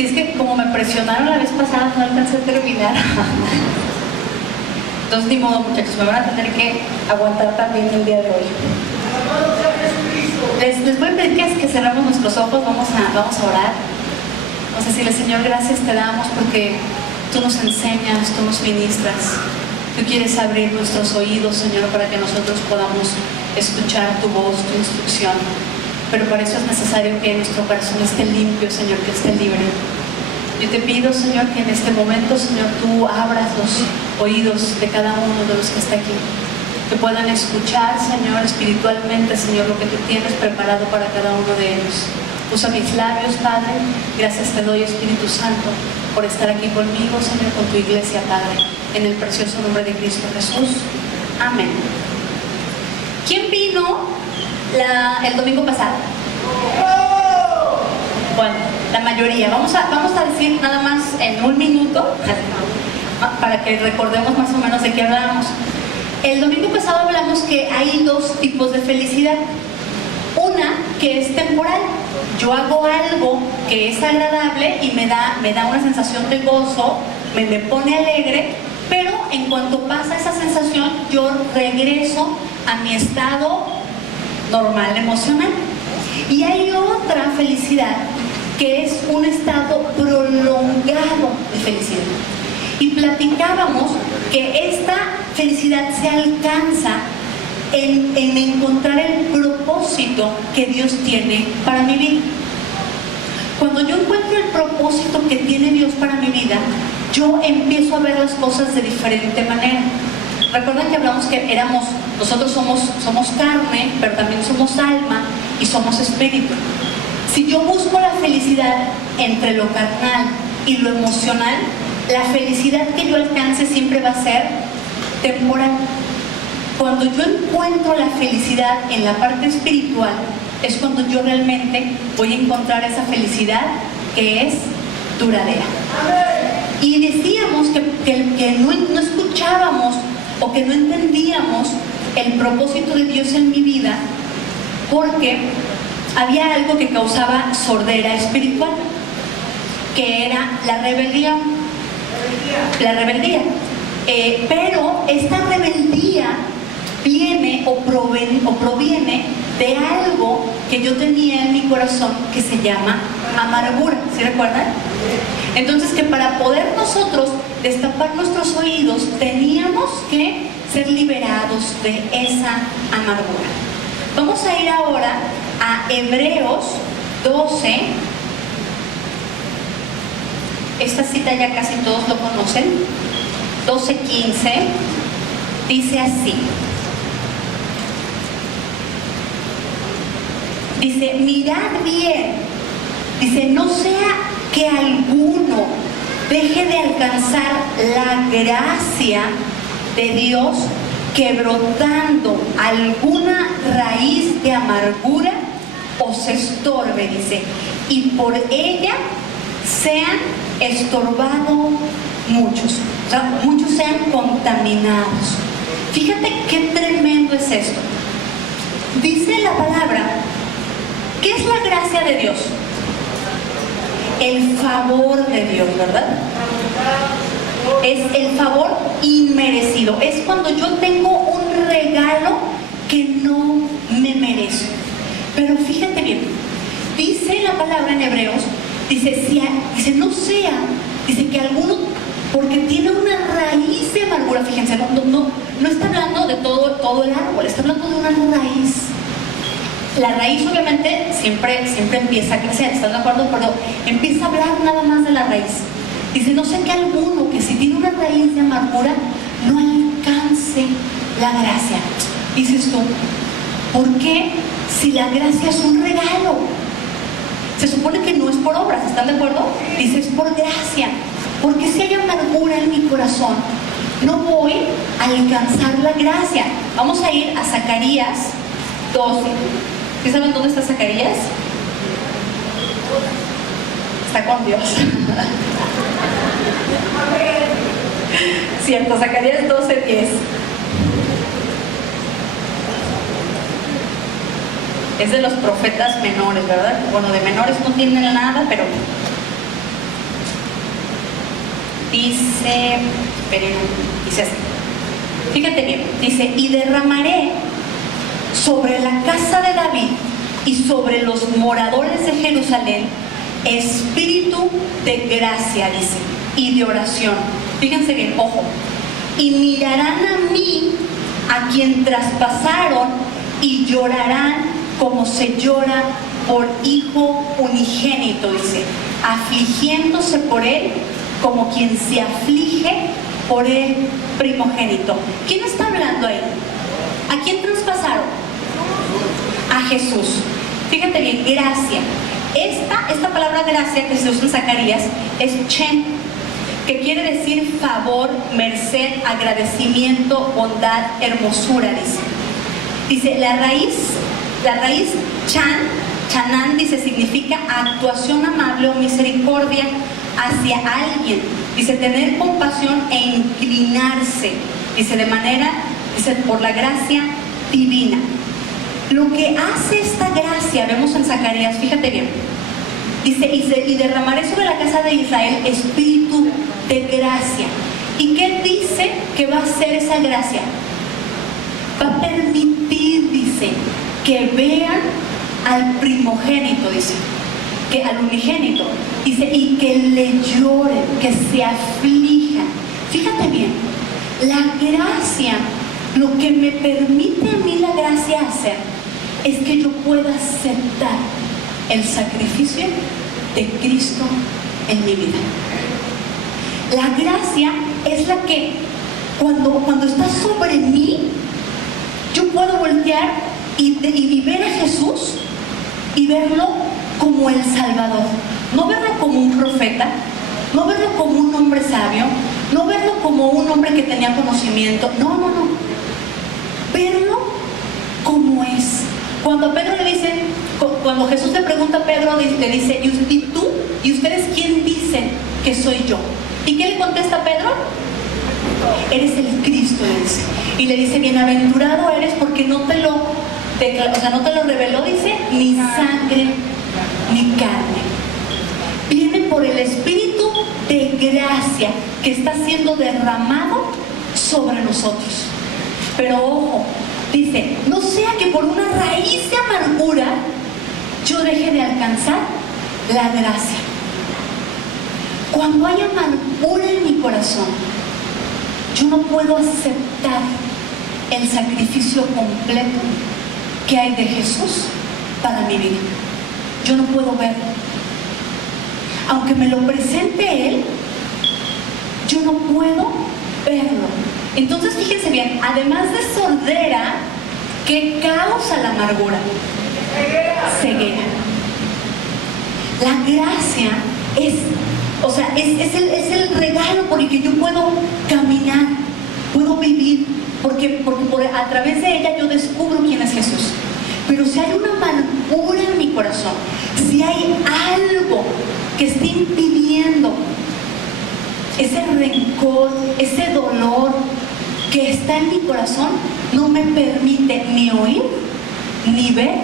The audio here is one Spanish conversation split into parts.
Si es que como me presionaron la vez pasada, no alcancé a terminar. Entonces, ni modo, muchachos, me van a tener que aguantar también el día de hoy. Les voy a pedir que cerremos nuestros ojos, vamos a orar. Vamos a decirle, Señor, gracias te damos porque tú nos enseñas, tú nos ministras. Tú quieres abrir nuestros oídos, Señor, para que nosotros podamos escuchar tu voz, tu instrucción. Pero para eso es necesario que nuestro corazón esté limpio, Señor, que esté libre. Yo te pido, Señor, que en este momento, Señor, tú abras los oídos de cada uno de los que está aquí. Que puedan escuchar, Señor, espiritualmente, Señor, lo que tú tienes preparado para cada uno de ellos. Usa mis labios, Padre. Gracias te doy, Espíritu Santo, por estar aquí conmigo, Señor, con tu iglesia, Padre. En el precioso nombre de Cristo Jesús. Amén. ¿Quién vino el domingo pasado? Bueno, la mayoría. Vamos a decir nada más en un minuto para que recordemos más o menos de qué hablábamos. El domingo pasado hablamos que hay dos tipos de felicidad. Una que es temporal. Yo hago algo que es agradable y me da una sensación de gozo, me pone alegre, pero en cuanto pasa esa sensación, yo regreso a mi estado normal emocional. Y hay otra felicidad que es un estado prolongado de felicidad. Y platicábamos que esta felicidad se alcanza en encontrar el propósito que Dios tiene para mi vida. Cuando yo encuentro el propósito que tiene Dios para mi vida, yo empiezo a ver las cosas de diferente manera. Recuerden que hablamos que nosotros somos carne, pero también somos alma y somos espíritu. Si yo busco la felicidad entre lo carnal y lo emocional, la felicidad que yo alcance siempre va a ser temporal. Cuando yo encuentro la felicidad en la parte espiritual, es cuando yo realmente voy a encontrar esa felicidad que es duradera. Y decíamos que no escuchábamos o que no entendíamos el propósito de Dios en mi vida porque había algo que causaba sordera espiritual, que era la rebeldía. Pero esta rebeldía viene o proviene de algo que yo tenía en mi corazón que se llama amargura. ¿Sí recuerdan? Entonces, que para poder nosotros destapar nuestros oídos teníamos que ser liberados de esa amargura. Vamos a ir ahora a Hebreos 12. Esta cita ya casi todos lo conocen. 12:15 dice así. Dice, mirad bien. Dice, no sea que alguno deje de alcanzar la gracia de Dios, que brotando alguna raíz de amargura os estorbe, dice, y por ella sean estorbados muchos, o sea, muchos sean contaminados. Fíjate qué tremendo es esto. Dice la palabra, ¿qué es la gracia de Dios? El favor de Dios, ¿verdad? Es el favor inmerecido. Es cuando yo tengo un regalo que no me merezco. Pero fíjate bien, dice la palabra en Hebreos, dice no sea, dice que alguno, porque tiene una raíz de amargura. Fíjense, no está hablando de todo el árbol, está hablando de una raíz. La raíz obviamente siempre empieza a crecer, ¿están de acuerdo? Pero empieza a hablar nada más de la raíz. Dice, no sé que alguno que si tiene una raíz de amargura no alcance la gracia. Dices tú, ¿por qué si la gracia es un regalo? Se supone que no es por obras, ¿están de acuerdo? Dice, es por gracia. Porque si hay amargura en mi corazón, no voy a alcanzar la gracia. Vamos a ir a Zacarías 12. ¿Sí saben dónde está Zacarías? Está con Dios. Cierto, Zacarías 12:10. Es de los profetas menores, ¿verdad? Bueno, de menores no tienen nada, pero dice, esperen, dice así. Fíjate bien, dice, y derramaré sobre la casa de David y sobre los moradores de Jerusalén espíritu de gracia, dice, y de oración. Fíjense bien, ojo. Y mirarán a mí, a quien traspasaron, y llorarán como se llora por hijo unigénito, dice, afligiéndose por él como quien se aflige por el primogénito. ¿Quién está hablando ahí? ¿A quién traspasaron? A Jesús. Fíjate bien, gracia. Esta palabra gracia que se usa en Zacarías es chen, que quiere decir favor, merced, agradecimiento, bondad, hermosura, dice. Dice, la raíz chanán, dice, significa actuación amable o misericordia hacia alguien. Dice, tener compasión e inclinarse, dice, de manera, dice, por la gracia divina. Lo que hace esta gracia, vemos en Zacarías, fíjate bien, dice, y derramaré sobre la casa de Israel espíritu de gracia. ¿Y qué dice que va a hacer esa gracia? Va a permitir, dice, que vean al primogénito, dice, que al unigénito, dice, y que le lloren, que se aflijan. Fíjate bien, la gracia, lo que me permite a mí la gracia hacer, es que yo pueda aceptar el sacrificio de Cristo en mi vida. La gracia es la que cuando está sobre mí, yo puedo voltear y ver a Jesús y verlo como el Salvador. No verlo como un profeta, no verlo como un hombre sabio, no verlo como un hombre que tenía conocimiento. No. Verlo como es. Cuando Pedro le dice, cuando Jesús le pregunta a Pedro, le dice, ¿y tú? ¿Y ustedes quién dicen que soy yo? ¿Y qué le contesta Pedro? Eres el Cristo, le dice. Y le dice, bienaventurado eres porque no te lo reveló, dice, ni sangre ni carne. Viene por el Espíritu de gracia que está siendo derramado sobre nosotros. Pero ojo, dice, no sea que por una raíz de amargura yo deje de alcanzar la gracia. Cuando hay amargura en mi corazón, yo no puedo aceptar el sacrificio completo que hay de Jesús para mi vida. Yo no puedo verlo. Aunque me lo presente Él, yo no puedo verlo. Entonces fíjense bien, además de sordera, ¿qué causa la amargura? Ceguera. La gracia es el regalo por el que yo puedo caminar, puedo vivir, porque a través de ella yo descubro quién es Jesús. Pero si hay una amargura en mi corazón, si hay algo que esté impidiendo ese rencor, ese dolor que está en mi corazón, no me permite ni oír ni ver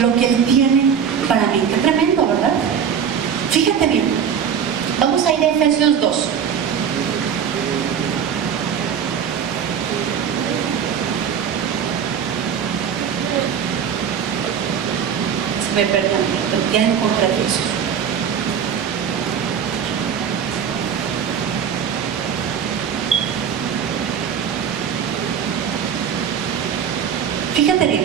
lo que Él tiene para mí. Qué tremendo, ¿verdad? Fíjate bien, vamos a ir a Efesios 2. Me perdonan, ya encontré eso. Fíjate bien,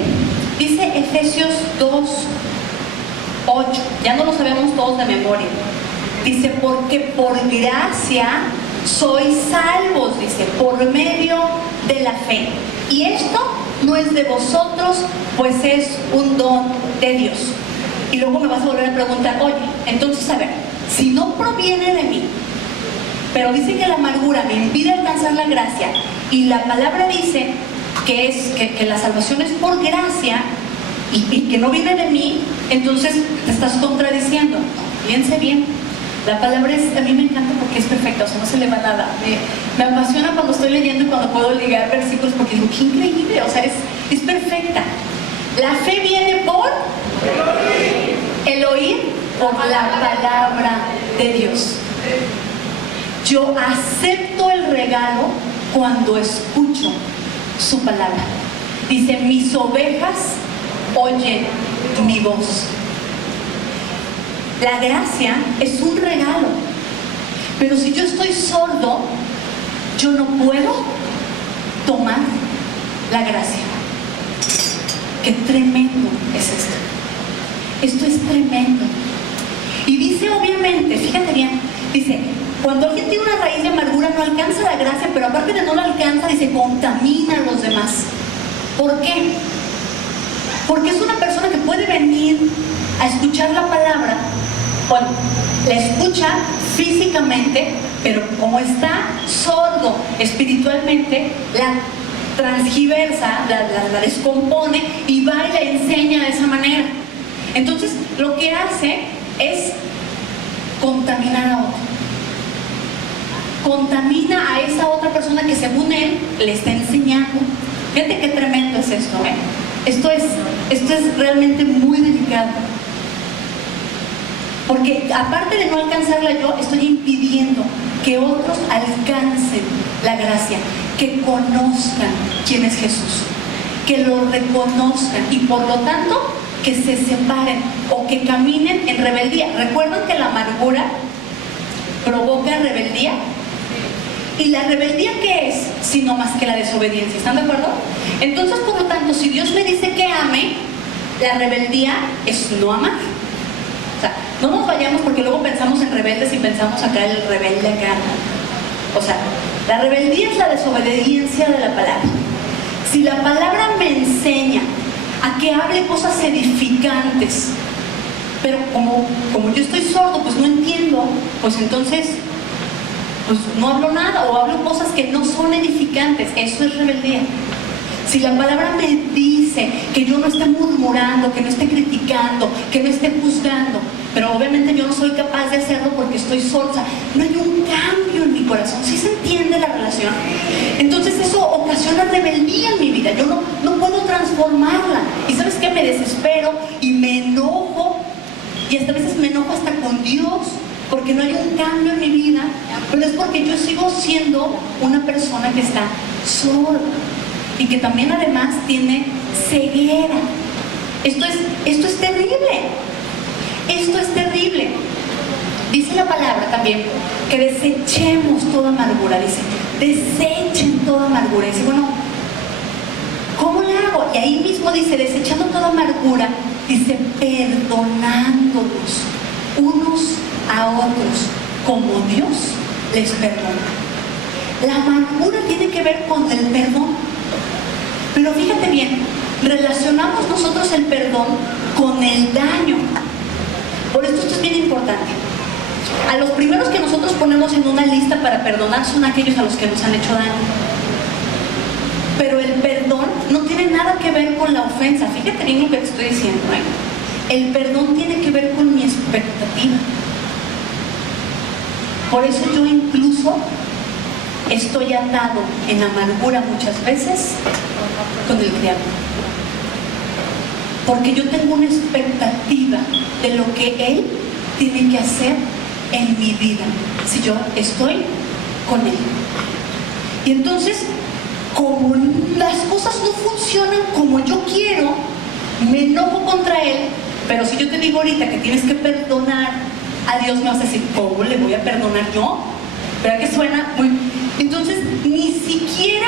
dice Efesios 2:8, ya no lo sabemos todos de memoria. Dice, porque por gracia sois salvos, dice, por medio de la fe. Y esto no es de vosotros, pues es un don de Dios. Y luego me vas a volver a preguntar, oye, entonces a ver, si no proviene de mí, pero dice que la amargura me impide alcanzar la gracia, y la palabra dice que la salvación es por gracia y que no viene de mí, entonces te estás contradiciendo. No, piense bien. La palabra a mí me encanta porque es perfecta, o sea, no se le va nada. Me apasiona cuando estoy leyendo y cuando puedo ligar versículos porque digo, qué increíble, o sea, es perfecta. La fe viene por el oír por la palabra de Dios. Yo acepto el regalo cuando escucho su palabra. Dice, mis ovejas oyen mi voz. La gracia es un regalo, pero si yo estoy sordo, yo no puedo tomar la gracia. Qué tremendo es esto. Esto es tremendo. Y dice, obviamente, fíjate bien, dice, cuando alguien tiene una raíz de amargura no alcanza la gracia, pero aparte de no la alcanza, dice, contamina a los demás. ¿Por qué? Porque es una persona que puede venir a escuchar la palabra, bueno, la escucha físicamente, pero como está sordo espiritualmente, la transgiversa, la descompone y va y la enseña de esa manera. Entonces, lo que hace es contaminar a otro. Contamina a esa otra persona que según él le está enseñando. Fíjate qué tremendo es esto, ¿eh? Esto es realmente muy delicado. Porque aparte de no alcanzarla yo, estoy impidiendo que otros alcancen la gracia, que conozcan quién es Jesús, que lo reconozcan y por lo tanto que se separen o que caminen en rebeldía. ¿Recuerdan que la amargura provoca rebeldía? ¿Y la rebeldía qué es? Sino más que la desobediencia. ¿Están de acuerdo? Entonces, por lo tanto, si Dios me dice que ame, la rebeldía es no amar. O sea, no nos vayamos porque luego pensamos en rebeldes y pensamos acá el rebelde acá. O sea, la rebeldía es la desobediencia de la palabra. Si la palabra me enseña a que hable cosas edificantes, pero como yo estoy sordo, pues no entiendo, pues entonces pues no hablo nada o hablo cosas que no son edificantes. Eso es rebeldía. Si la palabra me dice que yo no esté murmurando, que no esté criticando, que no esté juzgando, pero obviamente yo no soy capaz de hacerlo porque estoy sorda, no hay un cambio en mi corazón. ¿Sí se entiende la relación? Entonces eso ocasiona rebeldía en mi vida. Yo no puedo transformarla. ¿Y sabes qué? Me desespero y me enojo, y hasta a veces me enojo hasta con Dios porque no hay un cambio en mi vida, pero es porque yo sigo siendo una persona que está sorda y que también además tiene ceguera. Esto es terrible. Esto es terrible. Dice la palabra también que desechemos toda amargura. Dice, desechen toda amargura. Dice, bueno, ¿cómo le hago? Y ahí mismo dice, desechando toda amargura, dice, perdonándonos unos a otros como Dios les perdona. La amargura tiene que ver con el perdón. Pero fíjate bien, relacionamos nosotros el perdón con el daño. Por esto es bien importante. A los primeros que nosotros ponemos en una lista para perdonar son aquellos a los que nos han hecho daño. Pero el perdón no tiene nada que ver con la ofensa. Fíjate bien lo que te estoy diciendo, ¿eh? El perdón tiene que ver con mi expectativa. Por eso yo incluso estoy atado en amargura muchas veces con el Creador. Porque yo tengo una expectativa de lo que Él tiene que hacer en mi vida si yo estoy con Él. Y entonces, como las cosas no funcionan como yo quiero, me enojo contra Él. Pero si yo te digo ahorita que tienes que perdonar a Dios, me vas a decir, ¿cómo le voy a perdonar yo? ¿Verdad que suena muy...? Entonces, ni siquiera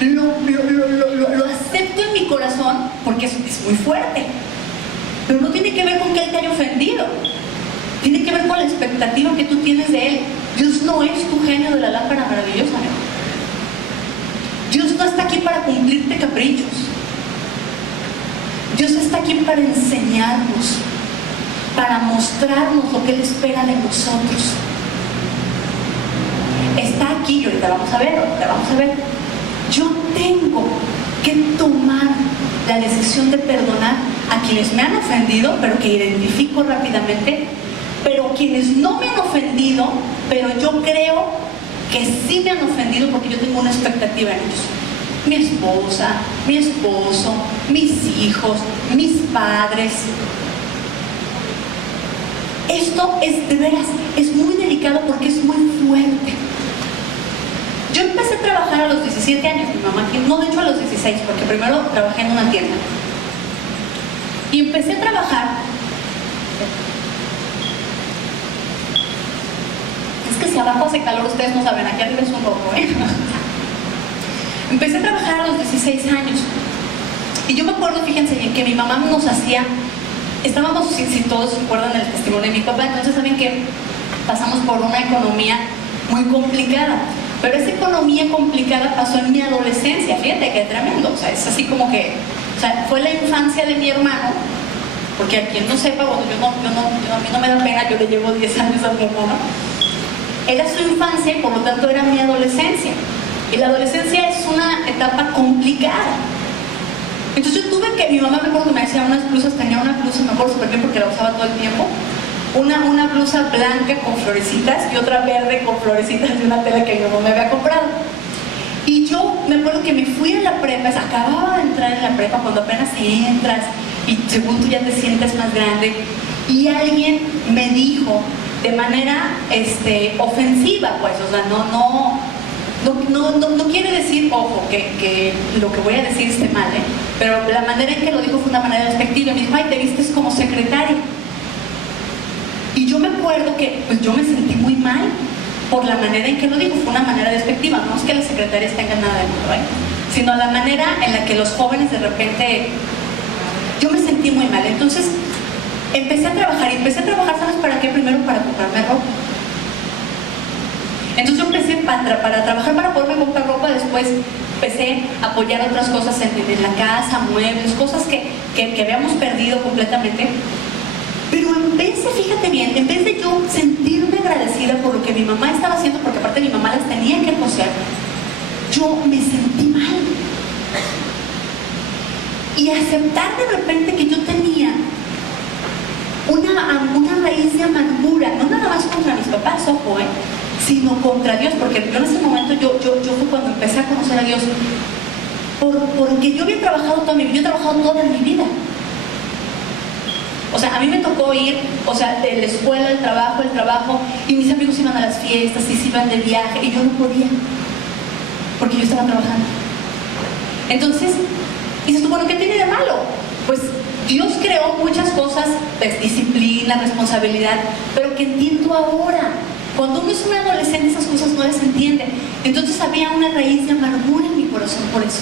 lo acepto en mi corazón porque es muy fuerte. Pero no tiene que ver con que Él te haya ofendido. Tiene que ver con la expectativa que tú tienes de Él. Dios no es tu genio de la lámpara maravillosa, ¿no? Dios no está aquí para cumplirte caprichos. Dios está aquí para enseñarnos, para mostrarnos lo que Él espera de nosotros. Está aquí, y ahorita vamos a ver. Yo tengo que tomar la decisión de perdonar a quienes me han ofendido, pero que identifico rápidamente, pero quienes no me han ofendido, pero yo creo que sí me han ofendido porque yo tengo una expectativa en ellos. Mi esposa, mi esposo, mis hijos, mis padres. Esto es de veras, es muy delicado porque es muy fuerte. empecé a trabajar a los 17 años, mi mamá, no, de hecho a los 16, porque primero trabajé en una tienda. Y empecé a trabajar. Es que si abajo hace calor, ustedes no saben, aquí arriba es un rojo, ¿eh? Empecé a trabajar a los 16 años. Y yo me acuerdo, fíjense bien, que mi mamá nos hacía, estábamos, si todos recuerdan el testimonio de mi papá, entonces saben que pasamos por una economía muy complicada. Pero esa economía complicada pasó en mi adolescencia, fíjate que tremendo, o sea, es así como que, o sea, fue la infancia de mi hermano, porque a quien no sepa, bueno, a mí no me da pena, yo le llevo 10 años a mi hermano, era su infancia y por lo tanto era mi adolescencia. Y la adolescencia es una etapa complicada. Entonces yo tuve que, mi mamá me acuerdo que me hacía unas blusas, tenía una blusa, me acuerdo súper bien porque la usaba todo el tiempo, una blusa blanca con florecitas y otra verde con florecitas de una tela que mi mamá me había comprado. Y yo me acuerdo que me fui a la prepa, acababa de entrar en la prepa cuando apenas entras y según tú ya te sientes más grande, y alguien me dijo de manera ofensiva, pues, o sea, no quiere decir, ojo, que lo que voy a decir esté mal, pero la manera en que lo dijo fue una manera despectiva. Me dijo, ay, te vistes como secretaria. Y yo me acuerdo que pues yo me sentí muy mal por la manera en que lo dijo, fue una manera despectiva, no es que las secretarias tengan nada de malo, sino la manera en la que los jóvenes de repente, yo me sentí muy mal. Entonces empecé a trabajar, ¿sabes para qué? Primero para comprarme ropa. Entonces yo empecé para trabajar, para poderme comprar ropa, después empecé a apoyar otras cosas en la casa, muebles, cosas que habíamos perdido completamente. Pero en vez de, fíjate bien, en vez de yo sentirme agradecida por lo que mi mamá estaba haciendo, porque aparte mi mamá las tenía que coser, yo me sentí mal. Y aceptar de repente que yo tenía una raíz de amargura, no nada más contra mis papás, ojo, sino contra Dios, porque yo en ese momento, yo fue cuando empecé a conocer a Dios, porque yo había trabajado toda mi vida, yo he trabajado toda mi vida. O sea, a mí me tocó ir, o sea, de la escuela, el trabajo, y mis amigos iban a las fiestas y se iban de viaje, y yo no podía, porque yo estaba trabajando. Entonces, dices tú, bueno, ¿qué tiene de malo? Pues Dios creó muchas cosas, pues, disciplina, responsabilidad, pero que entiendo ahora. Cuando uno es un adolescente, esas cosas no las entiende. Entonces había una raíz de amargura en mi corazón por eso.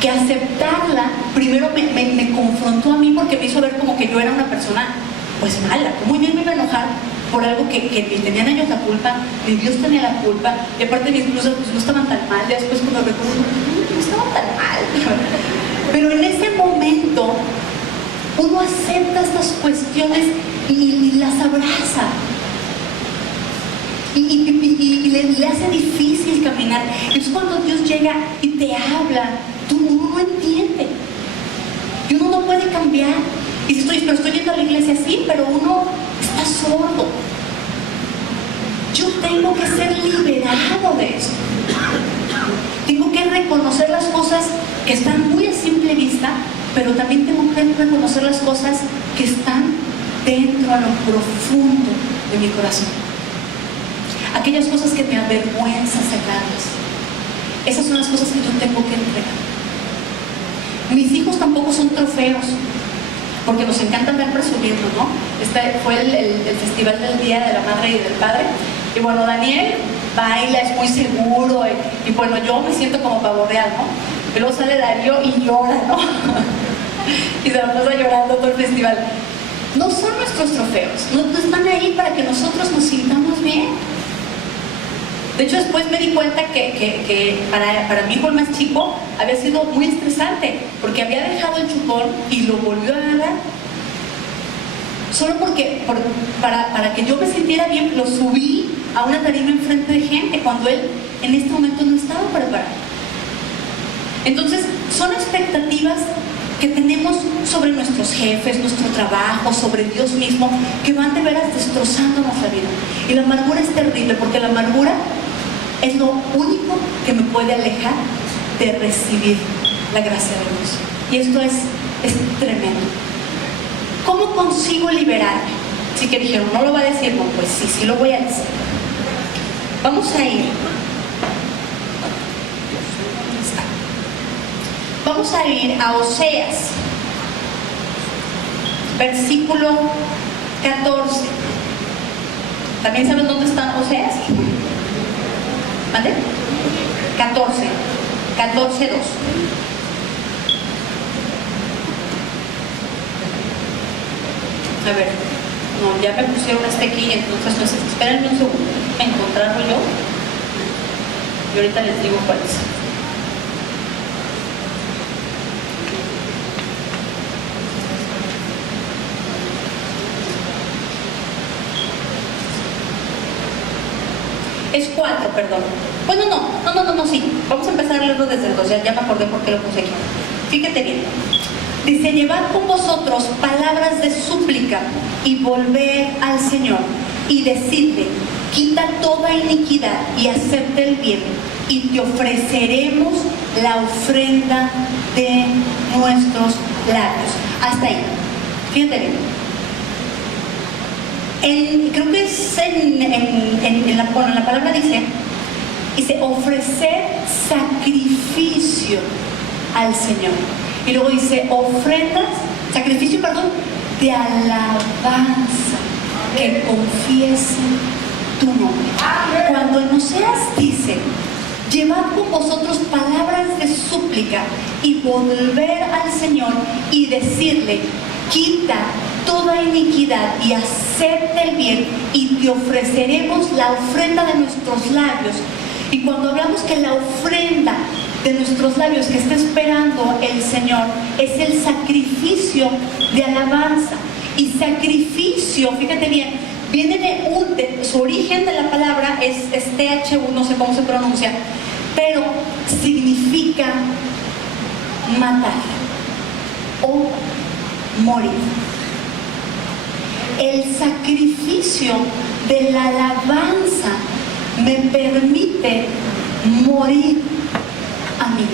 Que aceptarla, primero me confrontó a mí porque me hizo ver como que yo era una persona, pues, mala. Muy bien me iba a enojar por algo que tenían ellos la culpa, ni Dios tenía la culpa, y aparte mis blusas pues no estaban tan mal, ya después cuando recuerdo, no estaban tan mal. Pero en ese momento, uno acepta estas cuestiones y las abraza. Y le hace difícil caminar. Entonces cuando Dios llega y te habla, uno no entiende. Y uno no puede cambiar. Y estoy yendo a la iglesia, sí, pero uno está sordo. Yo tengo que ser liberado de eso. Tengo que reconocer las cosas que están muy a simple vista, pero también tengo que reconocer las cosas que están dentro, a lo profundo de mi corazón. Aquellas cosas que me avergüenza sacarlas. Esas son las cosas que yo tengo que entregar. Mis hijos tampoco son trofeos, porque nos encanta andar presumiendo, ¿no? Este fue el festival del Día de la Madre y del Padre. Y bueno, Daniel baila, es muy seguro, y bueno, yo me siento como pavo real, ¿no? Y luego sale Darío y llora, ¿no? Y se la pasa llorando todo el festival. No son nuestros trofeos, no están ahí para que nosotros nos sintamos bien. De hecho, después me di cuenta que para mi hijo el más chico había sido muy estresante, porque había dejado el chupón y lo volvió a agarrar. Solo para que yo me sintiera bien, lo subí a una tarima enfrente de gente, cuando él en este momento no estaba preparado. Entonces, son expectativas que tenemos sobre nuestros jefes, nuestro trabajo, sobre Dios mismo, que van de veras destrozando nuestra vida. Y la amargura es terrible, porque la amargura es lo único que me puede alejar de recibir la gracia de Dios. Y esto es tremendo. ¿Cómo consigo liberarme? Sí, que dijeron, no lo va a decir, no, pues sí lo voy a decir. Vamos a ir vamos a ir a Oseas, versículo 14. ¿También saben dónde está Oseas? ¿Vale? 14, 14:2. A ver, no, ya me pusieron aquí, entonces no sé, espérenme un segundo, encontrarlo yo y ahorita les digo cuál es. Es 4, perdón. Bueno, no, sí. Vamos a empezar a leerlo desde el 2, ya me acordé por qué lo puse aquí. Fíjate bien. Dice, llevad con vosotros palabras de súplica y volver al Señor y decidle, quita toda iniquidad y acepta el bien y te ofreceremos la ofrenda de nuestros labios. Hasta ahí. Fíjate bien. Creo que es en la palabra dice ofrecer sacrificio al Señor. Y luego dice sacrificio de alabanza, que confiesen tu nombre. Cuando en Oseas dice, llevad con vosotros palabras de súplica y volver al Señor y decirle, quita toda iniquidad y acepta el bien y te ofreceremos la ofrenda de nuestros labios. Y cuando hablamos que la ofrenda de nuestros labios que está esperando el Señor es el sacrificio de alabanza. Y sacrificio, fíjate bien, viene de su origen de la palabra es TH1, no sé cómo se pronuncia, pero significa matar o morir. El sacrificio de la alabanza me permite morir a mí.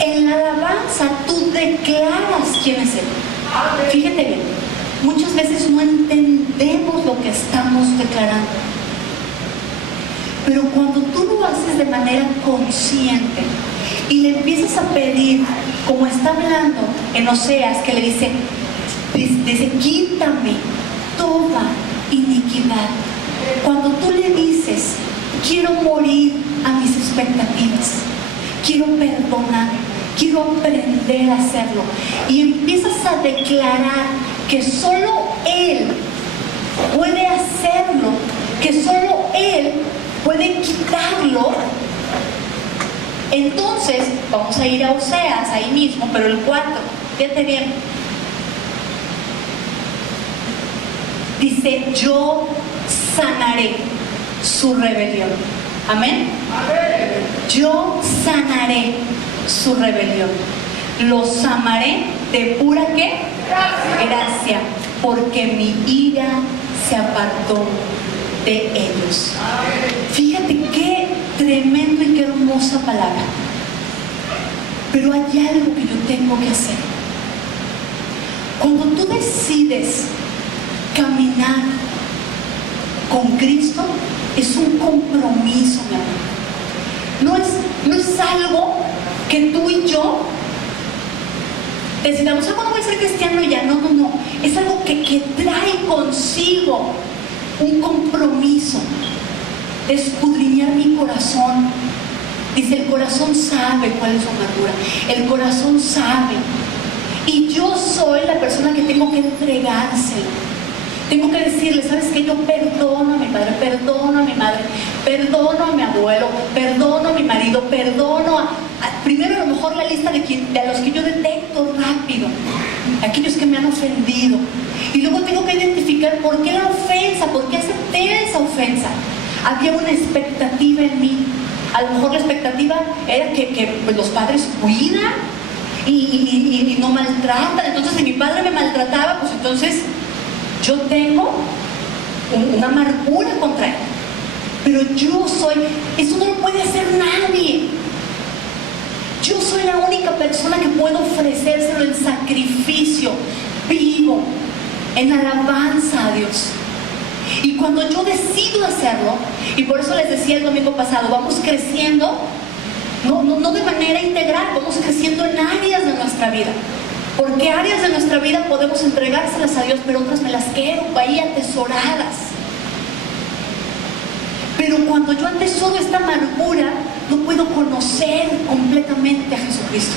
En la alabanza tú declaras quién es Él. Fíjate bien, muchas veces no entendemos lo que estamos declarando. Pero cuando tú lo haces de manera consciente y le empiezas a pedir, como está hablando en Oseas, que le dice, quítame toda iniquidad. Cuando tú le dices, quiero morir a mis expectativas, quiero perdonar, quiero aprender a hacerlo, y empiezas a declarar que solo Él puede hacerlo, que solo Él puede quitarlo, entonces vamos a ir a Oseas ahí mismo, pero el 4, fíjate bien. Dice, yo sanaré su rebelión. Amén. Yo sanaré su rebelión. Los amaré de pura ¿qué? Gracia, porque mi ira se apartó de ellos. Fíjate qué tremendo y qué hermosa palabra. Pero hay algo que yo tengo que hacer. Cuando tú decides caminar con Cristo, es un compromiso, mi amor. No es algo que tú y yo decidamos, ¿cuándo voy a ser cristiano ya? No. Es algo que trae consigo un compromiso de escudriñar mi corazón. Dice, el corazón sabe cuál es su amargura. El corazón sabe. Y yo soy la persona que tengo que entregárselo. Tengo que decirle, ¿sabes qué? Yo perdono a mi padre, perdono a mi madre, perdono a mi abuelo, perdono a mi marido, perdono primero a lo mejor la lista de los que yo detecto rápido, aquellos que me han ofendido. Y luego tengo que identificar por qué la ofensa, por qué acepté esa ofensa. Había una expectativa en mí. A lo mejor la expectativa era que pues, los padres cuidan y no maltratan. Entonces, si mi padre me maltrataba, pues entonces yo tengo una amargura contra él. Pero eso no lo puede hacer nadie. Yo soy la única persona que puedo ofrecérselo en sacrificio vivo, en alabanza a Dios. Y cuando yo decido hacerlo, y por eso les decía el domingo pasado, vamos creciendo no de manera integral, vamos creciendo en áreas de nuestra vida. Porque áreas de nuestra vida podemos entregárselas a Dios, pero otras me las quedo ahí atesoradas. Pero cuando yo atesoro esta amargura, no puedo conocer completamente a Jesucristo.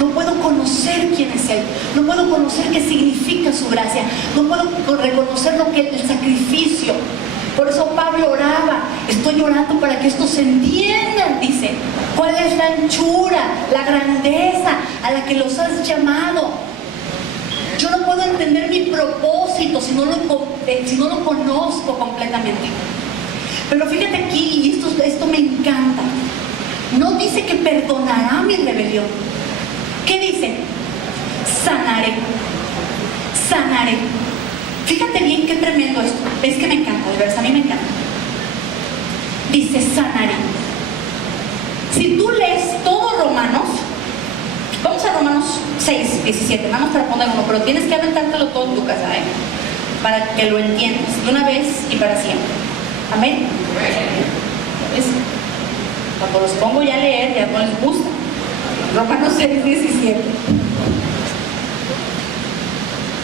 No puedo conocer quién es Él. No puedo conocer qué significa su gracia. No puedo reconocer lo que es el sacrificio. Por eso Pablo oraba, estoy orando para que estos entiendan, dice, cuál es la anchura, la grandeza a la que los has llamado. Yo no puedo entender mi propósito si no lo conozco completamente. Pero fíjate aquí, y esto me encanta. No dice que perdonará mi rebelión. ¿Qué dice? Sanaré. Sanaré. Fíjate bien qué tremendo esto. Es que me encanta, de verdad, a mí me encanta. Dice sanaré. Si tú lees todo Romanos, vamos a Romanos 6, 17, nada más para poner uno, pero tienes que aventártelo todo en tu casa, para que lo entiendas de una vez y para siempre. Amén. ¿Ves? Cuando los pongo ya a leer, ya no les gusta. Romanos 6, 17.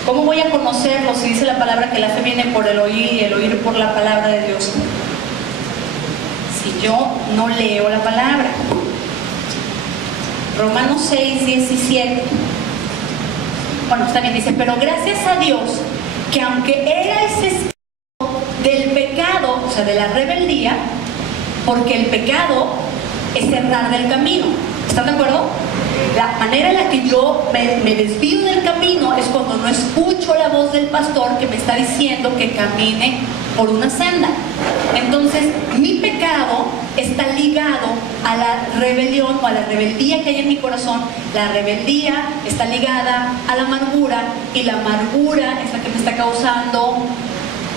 ¿Cómo voy a conocerlo si dice la palabra que la fe viene por el oír y el oír por la palabra de Dios? Si yo no leo la palabra. Romanos 6, 17. Bueno, está bien, dice, pero gracias a Dios que aunque erais esclavos del pecado, o sea, de la rebeldía, porque el pecado es errar del camino. ¿Están de acuerdo? La manera en la que yo me desvío del camino es cuando no escucho la voz del pastor que me está diciendo que camine por una senda. Entonces, mi pecado está ligado a la rebelión o a la rebeldía que hay en mi corazón. La rebeldía está ligada a la amargura y la amargura es la que me está causando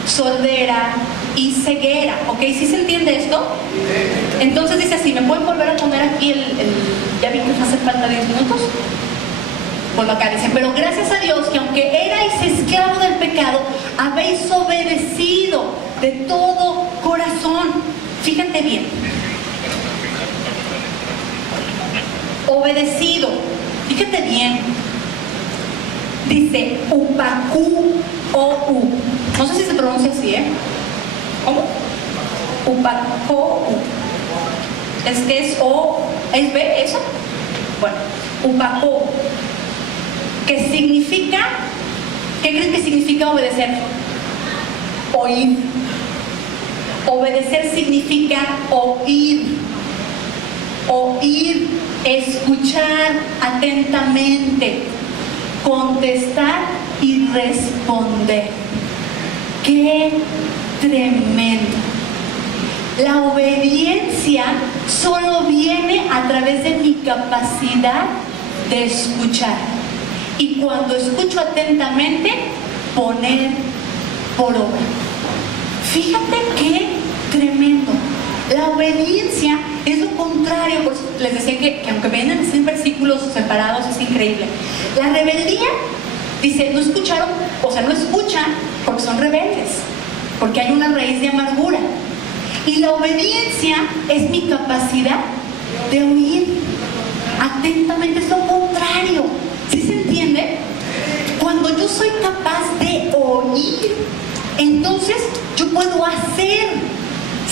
sordera y ceguera. ¿Ok? ¿Sí se entiende esto? Entonces dice así, ¿me pueden volver a poner aquí ya vi que nos hace falta 10 minutos? Bueno, acá dice, pero gracias a Dios que aunque erais esclavos del pecado, habéis obedecido de todo corazón. Fíjate bien. Obedecido. Fíjate bien. Dice, upakú o u. No sé si se pronuncia así, ¿Cómo? Upakú. Es que es O, ¿es B eso? Bueno, upakú. ¿Qué significa? ¿Qué creen que significa obedecer? Oír. Obedecer significa oír. Oír, escuchar atentamente, contestar y responder. ¡Qué tremendo! La obediencia solo viene a través de mi capacidad de escuchar. Y cuando escucho atentamente, poner por obra. Fíjate qué tremendo. La obediencia es lo contrario. Por eso les decía que aunque vienen así en versículos separados, es increíble. La rebeldía, dice, no escucharon, o sea, no escuchan porque son rebeldes, porque hay una raíz de amargura. Y la obediencia es mi capacidad de oír atentamente, es lo contrario. ¿Sí se entiende? Cuando yo soy capaz de oír, entonces yo puedo hacer.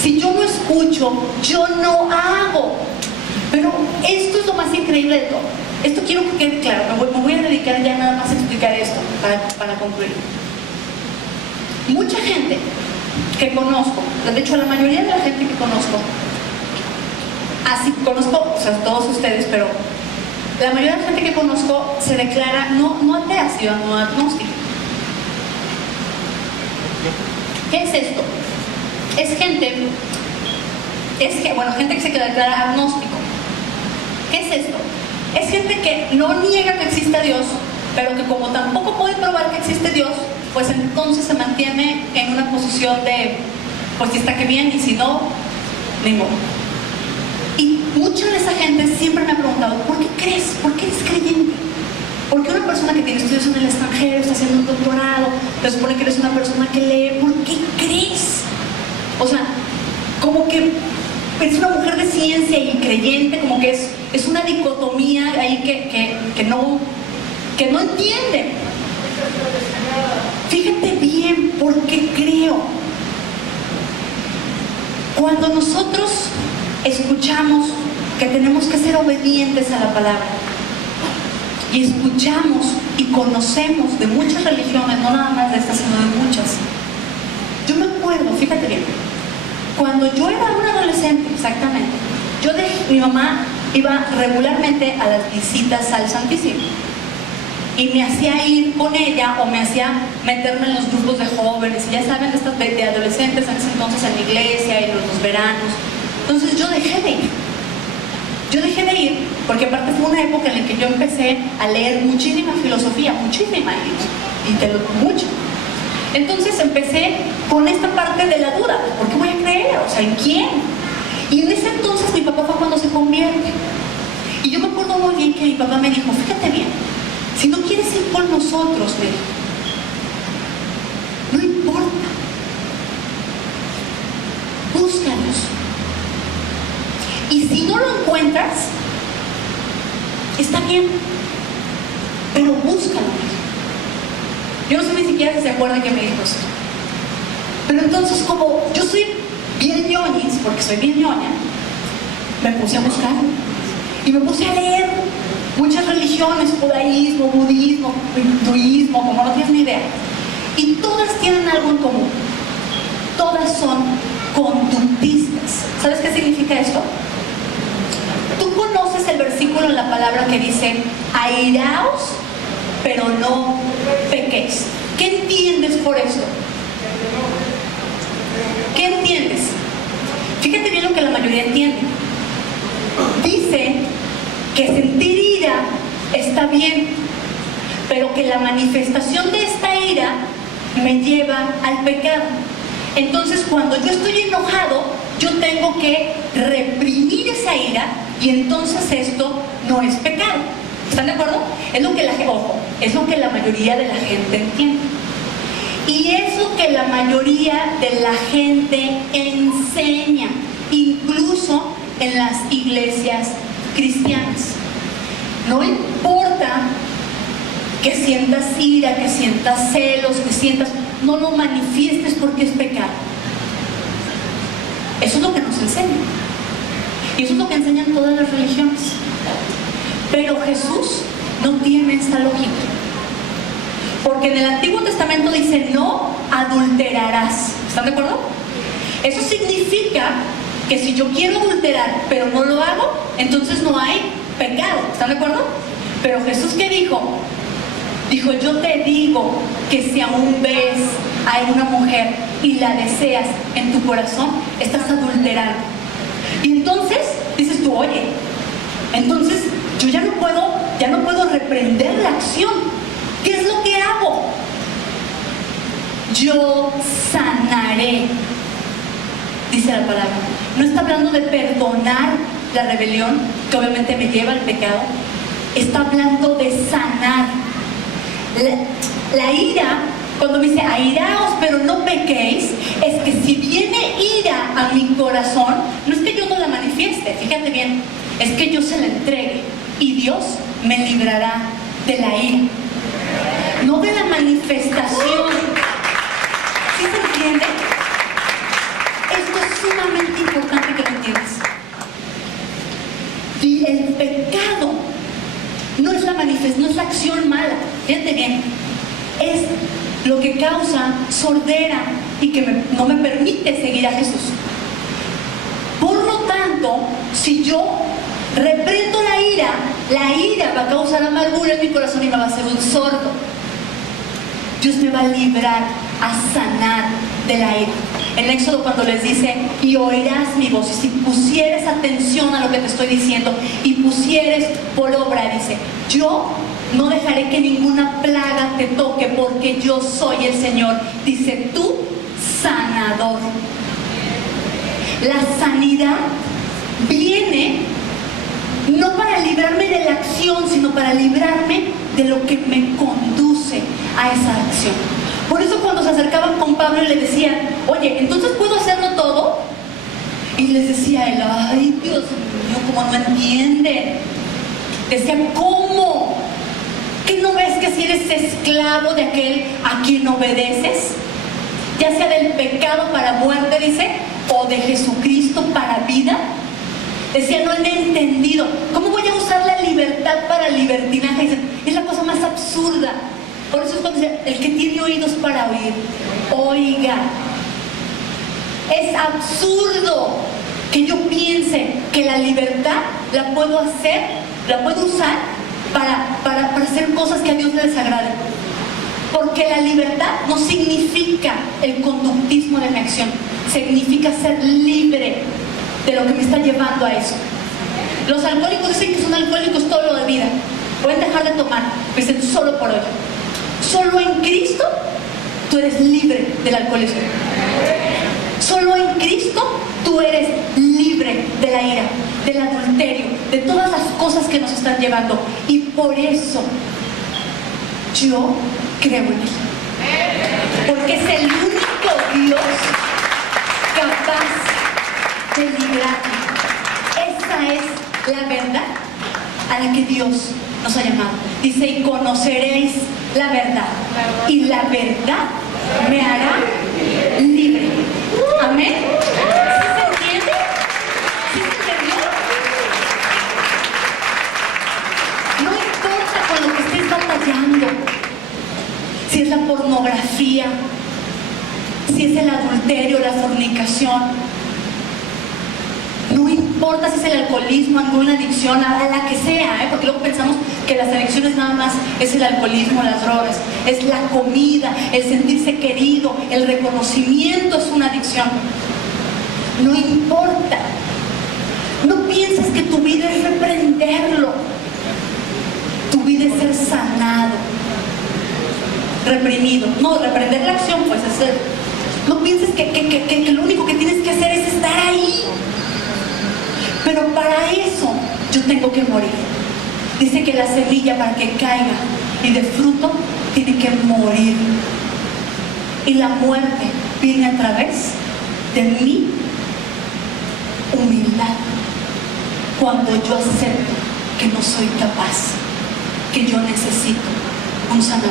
Si yo no escucho, yo no hago. Pero esto es lo más increíble de todo. Esto quiero que quede claro. Me voy a dedicar ya nada más a explicar esto para concluir. Mucha gente que conozco, de hecho la mayoría de la gente que conozco, así conozco, o sea, todos ustedes, pero la mayoría de la gente que conozco se declara no atea, sino agnóstica. ¿Qué es esto? Es gente que se declara agnóstico. ¿Qué es esto? Es gente que no niega que exista Dios, pero que como tampoco puede probar que existe Dios, pues entonces se mantiene en una posición de, pues si está que bien, y si no, ni modo. Y mucha de esa gente siempre me ha preguntado, ¿por qué crees? ¿Por qué eres creyente? Porque una persona que tiene estudios en el extranjero, está haciendo un doctorado, se supone que eres una persona que lee, ¿por qué crees? O sea, como que es una mujer de ciencia y creyente, como que es una dicotomía ahí que no entiende. Fíjate bien, porque creo. Cuando nosotros escuchamos que tenemos que ser obedientes a la palabra, y escuchamos y conocemos de muchas religiones, no nada más de estas, sino de muchas. Yo me acuerdo, fíjate bien, cuando yo era una adolescente, exactamente, mi mamá iba regularmente a las visitas al Santísimo y me hacía ir con ella o me hacía meterme en los grupos de jóvenes, y ya saben, estas de adolescentes en ese entonces en la iglesia y los veranos. Entonces yo dejé de ir porque aparte fue una época en la que yo empecé a leer muchísima filosofía, muchísima, mucho. Entonces empecé con esta parte de la duda: ¿por qué voy a creer? O sea, ¿en quién? Y en ese entonces mi papá fue cuando se convierte. Y yo me acuerdo muy bien que mi papá me dijo: fíjate bien, si no quieres ir con nosotros, me dijo, no importa, búscanos. Y si no lo encuentras, está bien, pero búscalo. Yo no sé ni siquiera si se acuerdan que me dijo esto. Pero entonces, como yo soy bien ñoñis, porque soy bien ñoña, me puse a buscar y me puse a leer muchas religiones: judaísmo, budismo, hinduismo, como no tienes ni idea. Y todas tienen algo en común. Todas son conductistas. ¿Sabes qué significa esto? Tú conoces el versículo en la palabra que dice: airaos, pero no pequéis. ¿Qué entiendes por esto? ¿Qué entiendes? Fíjate bien lo que la mayoría entiende. Dice que sentir ira está bien, pero que la manifestación de esta ira me lleva al pecado. Entonces, cuando yo estoy enojado, yo tengo que reprimir esa ira, y entonces esto no es pecado. ¿Están de acuerdo? Es lo que es lo que la mayoría de la gente entiende. Y es lo que la mayoría de la gente enseña, incluso en las iglesias cristianas. No importa que sientas ira, que sientas celos, no lo manifiestes porque es pecado. Eso es lo que nos enseñan. Y eso es lo que enseñan todas las religiones. Pero Jesús no tiene esta lógica. Porque en el Antiguo Testamento dice: no adulterarás. ¿Están de acuerdo? Eso significa que si yo quiero adulterar, pero no lo hago, entonces no hay pecado. ¿Están de acuerdo? Pero Jesús, ¿qué dijo? Dijo: yo te digo que si aún ves a una mujer y la deseas en tu corazón, estás adulterando. Y entonces dices tú: oye, entonces yo ya no puedo reprender la acción. ¿Qué es lo que hago? Yo sanaré, dice la palabra. No está hablando de perdonar la rebelión, que obviamente me lleva al pecado. Está hablando de sanar. La ira, cuando me dice airaos pero no pequéis, es que si viene ira a mi corazón, no es que yo no la manifieste, fíjate bien, es que yo se la entregue y Dios me librará de la ira, no de la manifestación. ¿Sí se entiende? Esto es sumamente importante que lo entiendas. Y el pecado no es la acción mala, fíjate bien, es lo que causa sordera y que no me permite seguir a Jesús. Por lo tanto, si yo reprendo la ira va a causar amargura en mi corazón y me va a hacer un sordo. Dios me va a librar, a sanar de la ira. En Éxodo, cuando les dice: y oirás mi voz, y si pusieres atención a lo que te estoy diciendo y pusieres por obra, dice: yo no dejaré que ninguna plaga te toque, porque yo soy el Señor, dice tu sanador. La sanidad viene no para librarme de la acción, sino para librarme de lo que me conduce a esa acción. Por eso cuando se acercaban con Pablo y le decían: oye, ¿entonces puedo hacerlo todo? Y les decía a él, ay Dios mío, ¿cómo no entienden? Decía, ¿cómo? ¿Que no ves que si eres esclavo de aquel a quien obedeces? Ya sea del pecado para muerte, dice, o de Jesucristo para vida. Decía, no he entendido. ¿Cómo voy a usar la libertad para libertinaje? Dice, es la cosa más absurda. Por eso es cuando dice, el que tiene oídos para oír, oiga. Es absurdo que yo piense que la libertad la puedo usar para hacer cosas que a Dios le desagraden. Porque la libertad no significa el conductismo de mi acción, significa ser libre de lo que me está llevando a eso. Los alcohólicos dicen que son alcohólicos todo lo de vida, pueden dejar de tomar, pero dicen solo por hoy. Solo en Cristo tú eres libre del alcoholismo. Solo en Cristo tú eres libre de la ira, del adulterio, de todas las cosas que nos están llevando. Y por eso yo creo en Él. Porque es el único Dios capaz de librarme. Esa es la verdad a la que Dios nos ha llamado. Dice, y conoceréis la verdad, y la verdad me hará libre. Amén. ¿Sí se entiende? ¿Sí se entendió? No importa con lo que estés batallando, si es la pornografía, si es el adulterio, la fornicación. No importa si es el alcoholismo, alguna adicción, a la que sea, porque luego pensamos que las adicciones nada más es el alcoholismo, las drogas, es la comida, el sentirse querido, el reconocimiento es una adicción. No importa. No pienses que tu vida es reprenderlo. Tu vida es ser sanado, reprimido. No, reprender la acción, pues hacer. No pienses que lo único que tienes que hacer es estar ahí. Pero para eso yo tengo que morir. Dice que la semilla, para que caiga y dé fruto, tiene que morir. Y la muerte viene a través de mi humildad. Cuando yo acepto que no soy capaz, que yo necesito un sanador.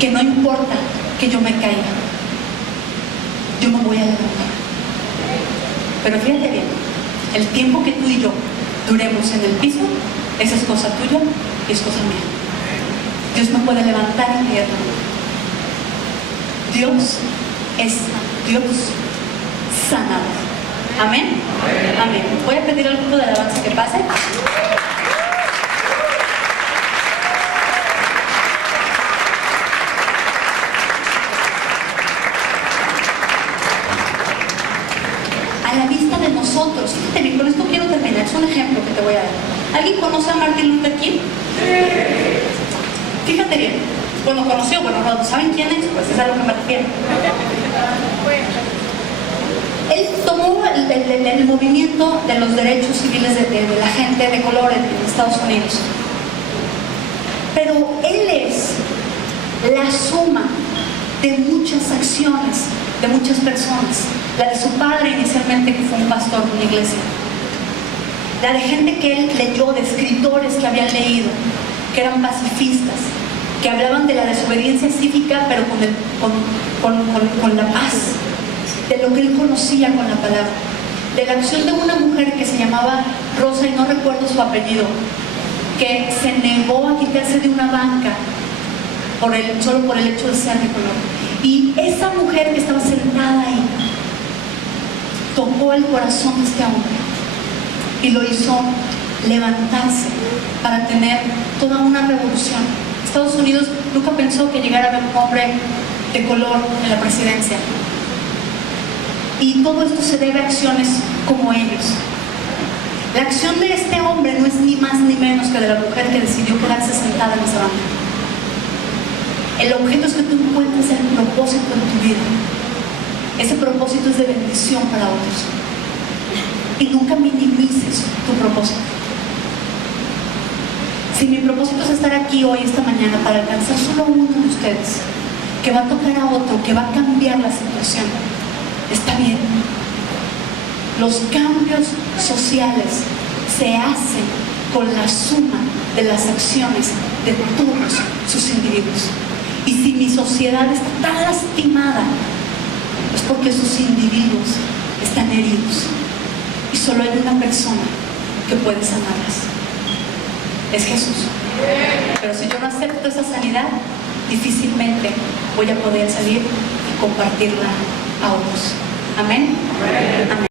Que no importa que yo me caiga, yo me voy a levantar. Pero fíjate bien, el tiempo que tú y yo duremos en el piso, esa es cosa tuya y es cosa mía. Dios me puede levantar inmediatamente. Dios es Dios sanador. Amén. Amén. Voy a pedir al grupo de alabanza que pase. A la vista de nosotros, fíjate bien, con esto quiero terminar, es un ejemplo que te voy a dar. ¿Alguien conoce a Martin Luther King? Fíjate bien, bueno, conoció, bueno, no saben quién es, pues es a lo que me refiero. Él tomó el movimiento de los derechos civiles de la gente de color en Estados Unidos. Pero él es la suma de muchas acciones de muchas personas. La de su padre inicialmente, que fue un pastor de una iglesia. La de gente que él leyó, de escritores que habían leído, que eran pacifistas, que hablaban de la desobediencia cívica, pero con la paz, de lo que él conocía con la palabra, de la acción de una mujer que se llamaba Rosa, y no recuerdo su apellido, que se negó a quitarse de una banca solo por el hecho de ser de color. Y esa mujer que estaba sentada ahí tocó el corazón de este hombre y lo hizo levantarse para tener toda una revolución. Estados Unidos nunca pensó que llegara a haber un hombre de color en la presidencia. Y todo esto se debe a acciones como ellos. La acción de este hombre no es ni más ni menos que de la mujer que decidió quedarse sentada en esa banca. El objeto es que tú encuentres el propósito en tu vida. Ese propósito es de bendición para otros. Y nunca minimices tu propósito. Si mi propósito es estar aquí hoy, esta mañana, para alcanzar solo a uno de ustedes, que va a tocar a otro, que va a cambiar la situación, está bien. Los cambios sociales se hacen con la suma de las acciones de todos sus individuos. Y si mi sociedad está tan lastimada, es porque sus individuos están heridos. Y solo hay una persona que puede sanarlas. Es Jesús. Pero si yo no acepto esa sanidad, difícilmente voy a poder salir y compartirla a otros. Amén. Amén.